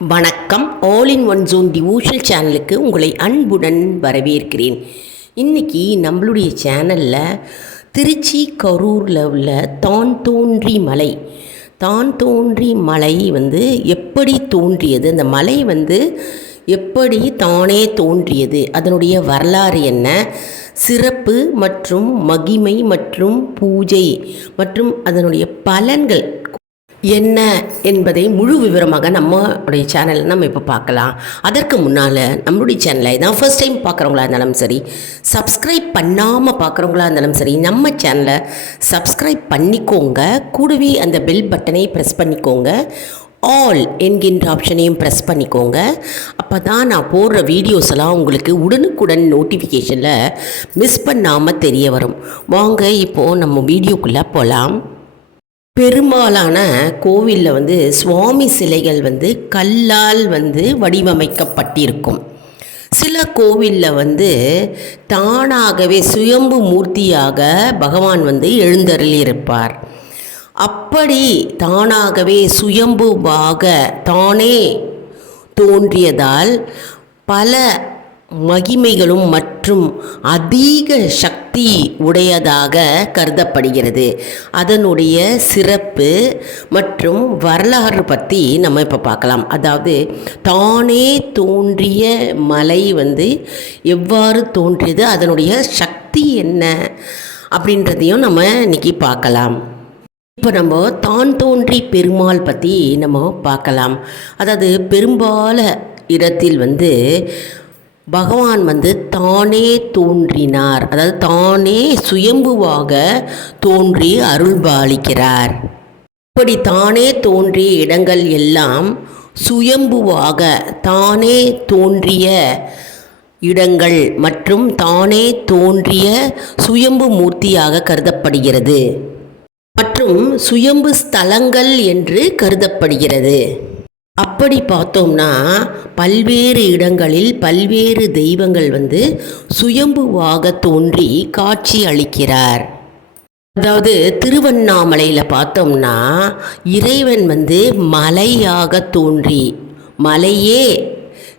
வணக்கம். All in one zone devotional சேனலுக்கு உங்களை அன்புடன் வரவேற்கிறேன். இன்னைக்கு நம்மளுடைய சேனலில் திருச்சி கரூரில் உள்ள தான் தோன்றி மலை. தான் தோன்றி மலை வந்து எப்படி தோன்றியது? அந்த மலை வந்து எப்படி தானே தோன்றியது? அதனுடைய வரலாறு என்ன? சிறப்பு மற்றும் மகிமை மற்றும் பூஜை மற்றும் அதனுடைய பலன்கள் என்ன என்பதை முழு விவரமாக நம்மளுடைய சேனலில் நம்ம இப்போ பார்க்கலாம். அதற்கு முன்னால் நம்மளுடைய சேனலை தான் ஃபர்ஸ்ட் டைம் பார்க்குறவங்களா இருந்தாலும் சரி சப்ஸ்கிரைப் பண்ணாமல் பார்க்குறவங்களா இருந்தாலும் சரி நம்ம சேனலை சப்ஸ்கிரைப் பண்ணிக்கோங்க. கூடவே அந்த பெல் பட்டனை ப்ரெஸ் பண்ணிக்கோங்க. ஆல் என்கின்ற ஆப்ஷனையும் ப்ரெஸ் பண்ணிக்கோங்க. அப்போ தான் நான் போடுற வீடியோஸ் எல்லாம் உங்களுக்கு உடனுக்குடன் நோட்டிஃபிகேஷனில் மிஸ் பண்ணாமல் தெரிய வரும். வாங்க இப்போது நம்ம வீடியோக்குள்ளே போகலாம் பெரும்பாலான கோவிலில் வந்து சுவாமி சிலைகள் வந்து கல்லால் வந்து வடிவமைக்கப்பட்டிருக்கும். சில கோவிலில் வந்து தானாகவே சுயம்பு மூர்த்தியாக பகவான் வந்து எழுந்தருளியிருப்பார். அப்படி தானாகவே சுயம்புவாக தானே தோன்றியதால் பல மகிமைகளும் மற்றும் அதிக சக்தி உடையதாக கருதப்படுகிறது. அதனுடைய சிறப்பு மற்றும் வரலாறு பற்றி நம்ம இப்போ பார்க்கலாம் அதாவது தானே தோன்றிய மலை வந்து எவ்வாறு தோன்றியது அதனுடைய சக்தி என்ன அப்படின்றதையும் நம்ம இன்னைக்கு பார்க்கலாம் இப்போ நம்ம தான் தோன்றி பெருமாள் பற்றி நம்ம பார்க்கலாம் அதாவது பெரும்பால இடத்தில் வந்து பகவான் வந்து தானே தோன்றினார். அதாவது தானே சுயம்புவாக தோன்றி அருள்பாலிக்கிறார் இப்படி தானே தோன்றிய இடங்கள் எல்லாம் சுயம்புவாக தானே தோன்றிய இடங்கள் மற்றும் தானே தோன்றிய சுயம்பு மூர்த்தியாக கருதப்படுகிறது. மற்றும் சுயம்பு ஸ்தலங்கள் என்று கருதப்படுகிறது. அப்படி பார்த்தோம்னா பல்வேறு இடங்களில் பல்வேறு தெய்வங்கள் வந்து சுயம்புவாக தோன்றி காட்சி அளிக்கிறார். அதாவது திருவண்ணாமலையில் பார்த்தோம்னா இறைவன் வந்து மலையாக தோன்றி மலையே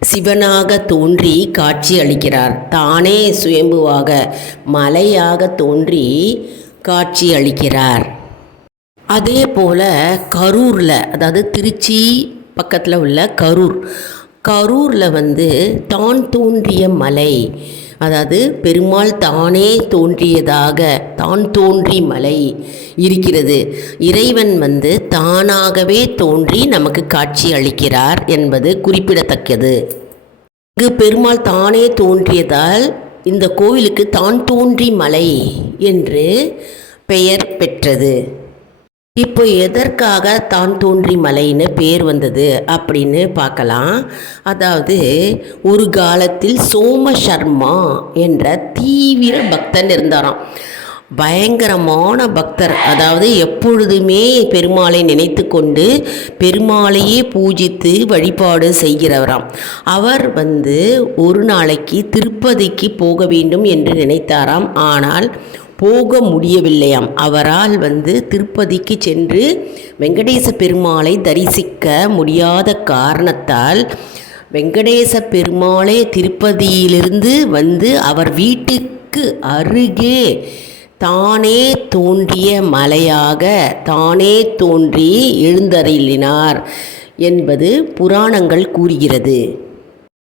சிவனாக தோன்றி காட்சி அளிக்கிறார். தானே சுயம்புவாக மலையாக தோன்றி காட்சி அளிக்கிறார். அதே போல் கரூரில் அதாவது திருச்சி பக்கத்தில் உள்ள கரூர். கரூரில் வந்து தான் தோன்றிய மலை. அதாவது பெருமாள் தானே தோன்றியதாக தான் தோன்றி மலை இருக்கிறது. இறைவன் வந்து தானாகவே தோன்றி நமக்கு காட்சி அளிக்கிறார் என்பது குறிப்பிடத்தக்கது. இங்கு பெருமாள் தானே தோன்றியதால் இந்த கோவிலுக்கு தான் தோன்றி மலை என்று பெயர் பெற்றது. இப்போ எதற்காக தான் தோன்றி மலைன்னு பேர் வந்தது அப்படின்னு பார்க்கலாம். அதாவது ஒரு காலத்தில் சோம சர்மா என்ற தீவிர பக்தன் இருந்தாராம். பயங்கரமான பக்தர். அதாவது எப்பொழுதுமே பெருமாளை நினைத்து கொண்டு பெருமாளையே பூஜித்து வழிபாடு செய்கிறவராம். அவர் வந்து ஒரு நாளைக்கு திருப்பதிக்கு போக வேண்டும் என்று நினைத்தாராம். ஆனால் போக முடியவில்லையாம். அவரால் வந்து திருப்பதிக்கு சென்று வெங்கடேச பெருமாளை தரிசிக்க முடியாத காரணத்தால் வெங்கடேச பெருமாளே திருப்பதியிலிருந்து வந்து அவர் வீட்டுக்கு அருகே தானே தோன்றிய மலையாக தானே தோன்றி எழுந்தருளினார் என்பது புராணங்கள் கூறுகிறது.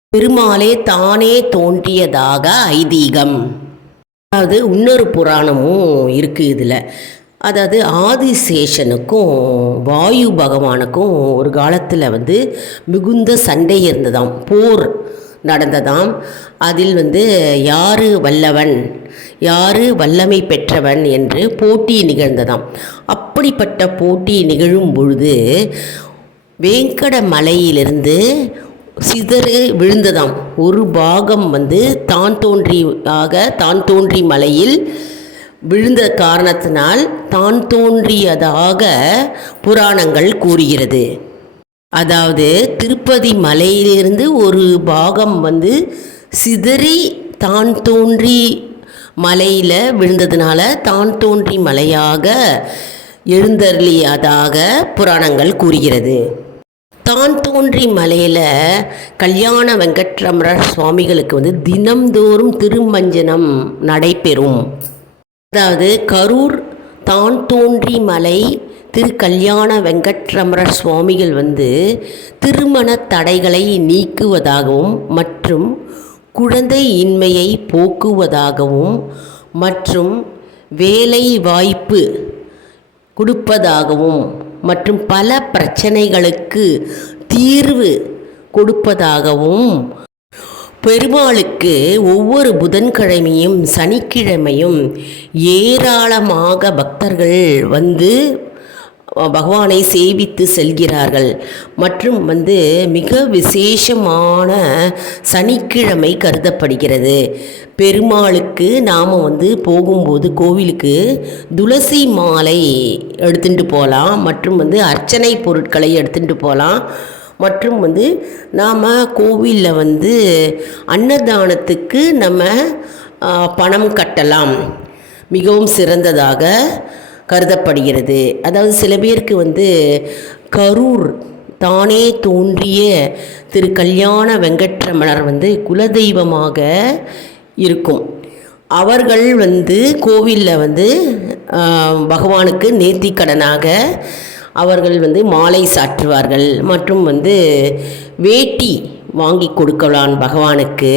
பெருமாளே தானே தோன்றியதாக ஐதீகம். அதாவது இன்னொரு புராணமும் இருக்குது இதில். அதாவது ஆதிசேஷனுக்கும் வாயு பகவானுக்கும் ஒரு காலத்தில் வந்து மிகுந்த சண்டை இருந்ததாம். போர் நடந்ததாம். அதில் வந்து யார் வல்லவன் யார் வல்லமை பெற்றவன் என்று போட்டி நிகழ்ந்ததாம். அப்படிப்பட்ட போட்டி நிகழும் பொழுது வேங்கட மலையிலிருந்து சிதறு விழுந்ததாம். ஒரு பாகம் வந்து தான் தோன்றியாக தான் தோன்றி மலையில் விழுந்த காரணத்தினால் தான் தோன்றியதாக புராணங்கள் கூறுகிறது. அதாவது திருப்பதி மலையிலிருந்து ஒரு பாகம் வந்து சிதறி தான் தோன்றி மலையில் விழுந்ததுனால தான் தோன்றி மலையாக எழுந்தருளியதாக புராணங்கள் கூறுகிறது. தான் தோன்றி மலையில் கல்யாண வெங்கட்ரமர சுவாமிகளுக்கு வந்து தினம்தோறும் திருமஞ்சனம் நடைபெறும். அதாவது கரூர் தான் தோன்றி மலை திரு கல்யாண வெங்கட்ரமர சுவாமிகள் வந்து திருமண தடைகளை நீக்குவதாகவும் மற்றும் குழந்தை இன்மையை போக்குவதாகவும் மற்றும் வேலை வாய்ப்பு கொடுப்பதாகவும் மற்றும் பல பிரச்சனைகளுக்கு தீர்வு கொடுப்பதாகவும் பெருமாளுக்கு ஒவ்வொரு புதன்கிழமையும் சனிக்கிழமையும் ஏராளமாக பக்தர்கள் வந்து பகவானை சேவித்து செல்கிறார்கள். மற்றும் வந்து மிக விசேஷமான சனிக்கிழமை கருதப்படுகிறது. பெருமாளுக்கு நாம் வந்து போகும்போது கோவிலுக்கு துளசி மாலை எடுத்துகிட்டு போகலாம். மற்றும் வந்து அர்ச்சனை பொருட்களை எடுத்துகிட்டு போகலாம். மற்றும் வந்து நாம் கோவிலில் வந்து அன்னதானத்துக்கு நம்ம பணம் கட்டலாம். மிகவும் சிறந்ததாக கருதப்படுகிறது. அதாவது சில பேருக்கு வந்து கரூர் தானே தோன்றிய திரு கல்யாண வெங்கட்ரமணர் வந்து குலதெய்வமாக இருக்கும். அவர்கள் வந்து கோவிலில் வந்து பகவானுக்கு நேர்த்திக்கடனாக அவர்கள் வந்து மாலை சாற்றுவார்கள். மற்றும் வந்து வேட்டி வாங்கி கொடுக்கலாம் பகவானுக்கு.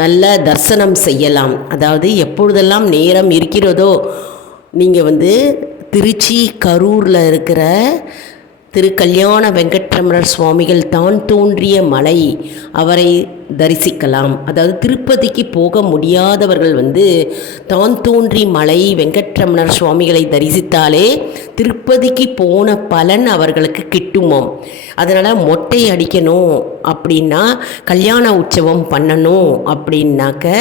நல்ல தரிசனம் செய்யலாம். அதாவது எப்பொழுதெல்லாம் நேரம் இருக்கிறதோ நீங்கள் வந்து திருச்சி கரூரில் இருக்கிற திரு கல்யாண வெங்கட்ரமணர் சுவாமிகள் தான் தோன்றிய மலை. அவரை தரிசிக்கலாம். அதாவது திருப்பதிக்கு போக முடியாதவர்கள் வந்து தான் தோன்றி மலை வெங்கட்ரமணர் சுவாமிகளை தரிசித்தாலே திருப்பதிக்கு போன பலன் அவர்களுக்கு கிட்டுமாம். அதனால் மொட்டை அடிக்கணும் அப்படின்னா கல்யாண உற்சவம் பண்ணணும் அப்படின்னாக்க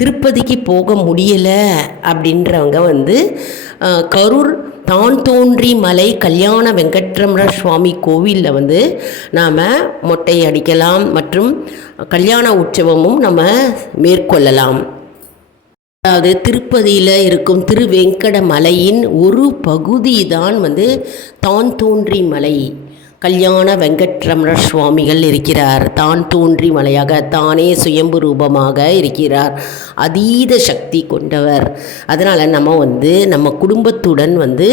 திருப்பதிக்கு போக முடியலை அப்படின்றவங்க வந்து கரூர் தான் தோன்றி மலை கல்யாண வெங்கட்ரமண சுவாமி கோவிலில் வந்து நாம் மொட்டை அடிக்கலாம் மற்றும் கல்யாண உற்சவமும் நம்ம மேற்கொள்ளலாம். அதாவது திருப்பதியில் இருக்கும் திருவெங்கட மலையின் ஒரு பகுதி தான் வந்து தான் தோன்றி மலை. கல்யாண வெங்கட்ரமண சுவாமிகள் இருக்கிறார். தான் தோன்றி மலையாக தானே சுயம்பு ரூபமாக இருக்கிறார். அதீத சக்தி கொண்டவர். அதனால் நம்ம வந்து நம்ம குடும்பத்துடன் வந்து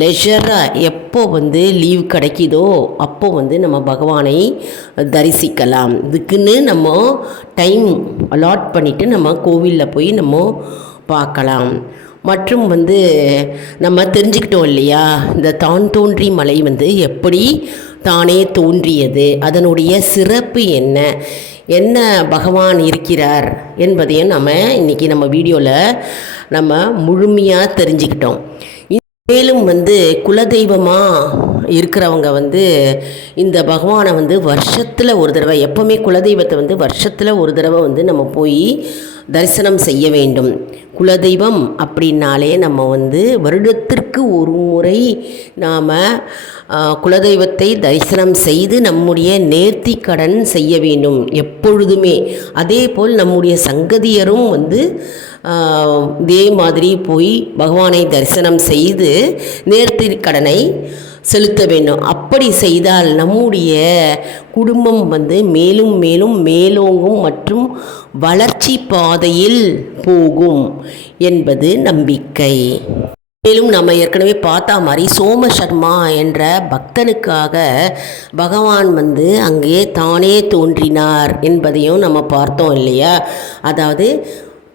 லெஷராக எப்போ வந்து லீவ் கிடைக்குதோ அப்போ வந்து நம்ம பகவானை தரிசிக்கலாம். இதுக்குன்னு நம்ம டைம் அலாட் பண்ணிவிட்டு நம்ம கோவிலில் போய் நம்ம பார்க்கலாம். மற்றும் வந்து நம்ம தெரிஞ்சுக்கிட்டோம் இல்லையா? இந்த தான் தோன்றி மலை வந்து எப்படி தானே தோன்றியது? அதனுடைய சிறப்பு என்ன? என்ன பகவான் இருக்கிறார் என்பதையும் நம்ம இன்றைக்கி நம்ம வீடியோவில் நம்ம முழுமையாக தெரிஞ்சுக்கிட்டோம். மேலும் வந்து குலதெய்வமாக இருக்கிறவங்க வந்து இந்த பகவானை வந்து வருஷத்தில் ஒரு தடவை எப்போவுமே குலதெய்வத்தை வந்து வருஷத்தில் ஒரு தடவை வந்து நம்ம போய் தரிசனம் செய்ய வேண்டும். குலதெய்வம் அப்படின்னாலே நம்ம வந்து வருடத்திற்கு ஒரு முறை நாம் குலதெய்வத்தை தரிசனம் செய்து நம்முடைய நேர்த்தி கடன் செய்ய வேண்டும் எப்பொழுதுமே. அதே போல் நம்முடைய சங்கதியரும் வந்து இதே மாதிரி போய் பகவானை தரிசனம் செய்து நேர்த்தி கடனை செலுத்த வேண்டும். அப்படி செய்தால் நம்முடைய குடும்பம் வந்து மேலும் மேலும் மேலோங்கும் மற்றும் வளர்ச்சி பாதையில் போகும் என்பது நம்பிக்கை. மேலும் நம்ம ஏற்கனவே பார்த்தா மாதிரி சோம சர்மா என்ற பக்தனுக்காக பகவான் வந்து அங்கே தானே தோன்றினார் என்பதையும் நம்ம பார்த்தோம் இல்லையா? அதாவது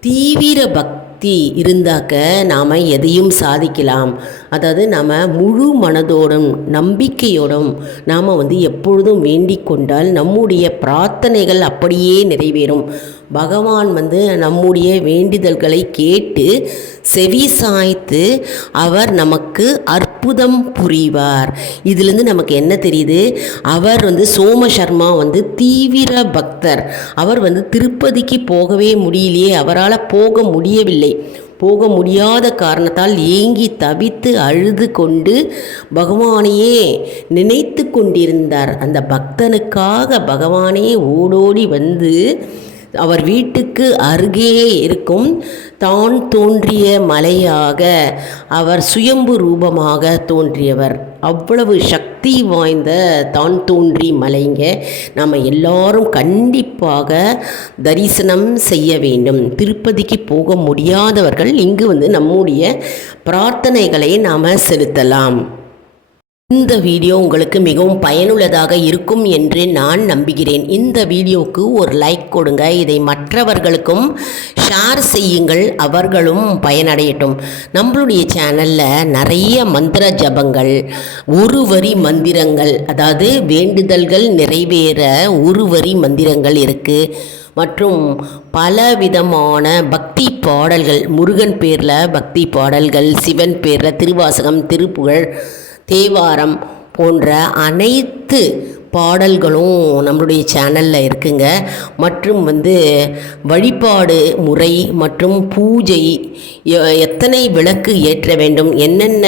தீவிர பக்தி இருந்தாக்க நாம் எதையும் சாதிக்கலாம். அதாவது நாம் முழு மனதோடும் நம்பிக்கையோடும் நாம் வந்து எப்பொழுதும் வேண்டிக் கொண்டால் நம்முடைய பிரார்த்தனைகள் அப்படியே நிறைவேறும். பகவான் வந்து நம்முடைய வேண்டுதல்களை கேட்டு செவி சாய்த்து அவர் நமக்கு அற்புதம் புரிவார். இதுலேருந்து நமக்கு என்ன தெரியுது? அவர் வந்து சோம சர்மா வந்து தீவிர பக்தர். அவர் வந்து திருப்பதிக்கு போகவே முடியலையே. அவரால் போக முடியவில்லை. போக முடியாத காரணத்தால் ஏங்கி தவித்து அழுது கொண்டு பகவானையே நினைத்து கொண்டிருந்தார். அந்த பக்தனுக்காக பகவானே ஓடோடி வந்து அவர் வீட்டுக்கு அருகே இருக்கும் தான் தோன்றிய மலையாக அவர் சுயம்பு ரூபமாக தோன்றியவர். அவ்வளவு சக்தி சக்தி வாய்ந்த தான் தோன்றி மலைங்க. நாம் எல்லாரும் கண்டிப்பாக தரிசனம் செய்ய வேண்டும். திருப்பதிக்கு போக முடியாதவர்கள் இங்கு வந்து நம்முடைய பிரார்த்தனைகளை நாம் செலுத்தலாம். இந்த வீடியோ உங்களுக்கு மிகவும் பயனுள்ளதாக இருக்கும் என்று நான் நம்புகிறேன். இந்த வீடியோவுக்கு ஒரு லைக் கொடுங்க. இதை மற்றவர்களுக்கும் ஷேர் செய்யுங்கள். அவர்களும் பயனடையட்டும். நம்மளுடைய சேனலில் நிறைய மந்திர ஜபங்கள் ஒரு வரி மந்திரங்கள் அதாவது வேண்டுதல்கள் நிறைவேற ஒரு வரி மந்திரங்கள் இருக்குது மற்றும் பல விதமான பக்தி பாடல்கள் முருகன் பேரில் பக்தி பாடல்கள் சிவன் பேரில் திருவாசகம் திருப்புகழ் தேவாரம் போன்ற அனைத்து பாடல்களும் நம்மளுடைய சேனலில் இருக்குங்க. மற்றும் வந்து வழிபாடு முறை மற்றும் பூஜை எத்தனை விளக்கு ஏற்ற வேண்டும் என்னென்ன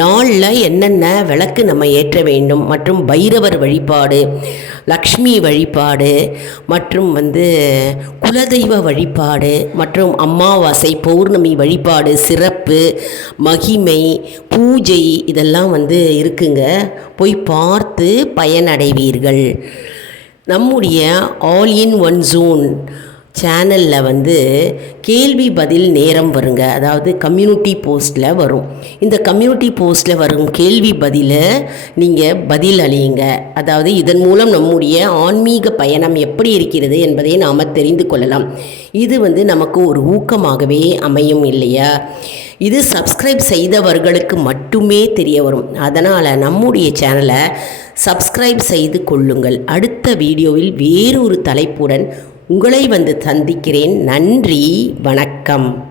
நாளில் என்னென்ன விளக்கு நம்ம ஏற்ற வேண்டும் மற்றும் பைரவர் வழிபாடு லக்ஷ்மி வழிபாடு மற்றும் வந்து குலதெய்வ வழிபாடு மற்றும் அமாவாசை பௌர்ணமி வழிபாடு சிறப்பு மகிமை பூஜை இதெல்லாம் வந்து இருக்குங்க. போய் பார்த்து பயனடைவீர்கள். நம்முடைய ஆல் இன் ஒன் ஜோன் சேனலில் வந்து கேள்வி பதில் நேரம் வருங்க. அதாவது கம்யூனிட்டி போஸ்ட்டில் வரும். இந்த கம்யூனிட்டி போஸ்ட்டில் வரும் கேள்வி பதிலை நீங்கள் பதில் அழியுங்க அதாவது இதன் மூலம் நம்முடைய ஆன்மீக பயணம் எப்படி இருக்கிறது என்பதை நாம் தெரிந்து கொள்ளலாம். இது வந்து நமக்கு ஒரு ஊக்கமாகவே அமையும் இல்லையா? இது சப்ஸ்கிரைப் செய்தவர்களுக்கு மட்டுமே தெரிய வரும். அதனால் நம்முடைய சேனலை சப்ஸ்கிரைப் செய்து கொள்ளுங்கள். அடுத்த வீடியோவில் வேறொரு தலைப்புடன் உங்களை வந்து சந்திக்கிறேன். நன்றி வணக்கம்.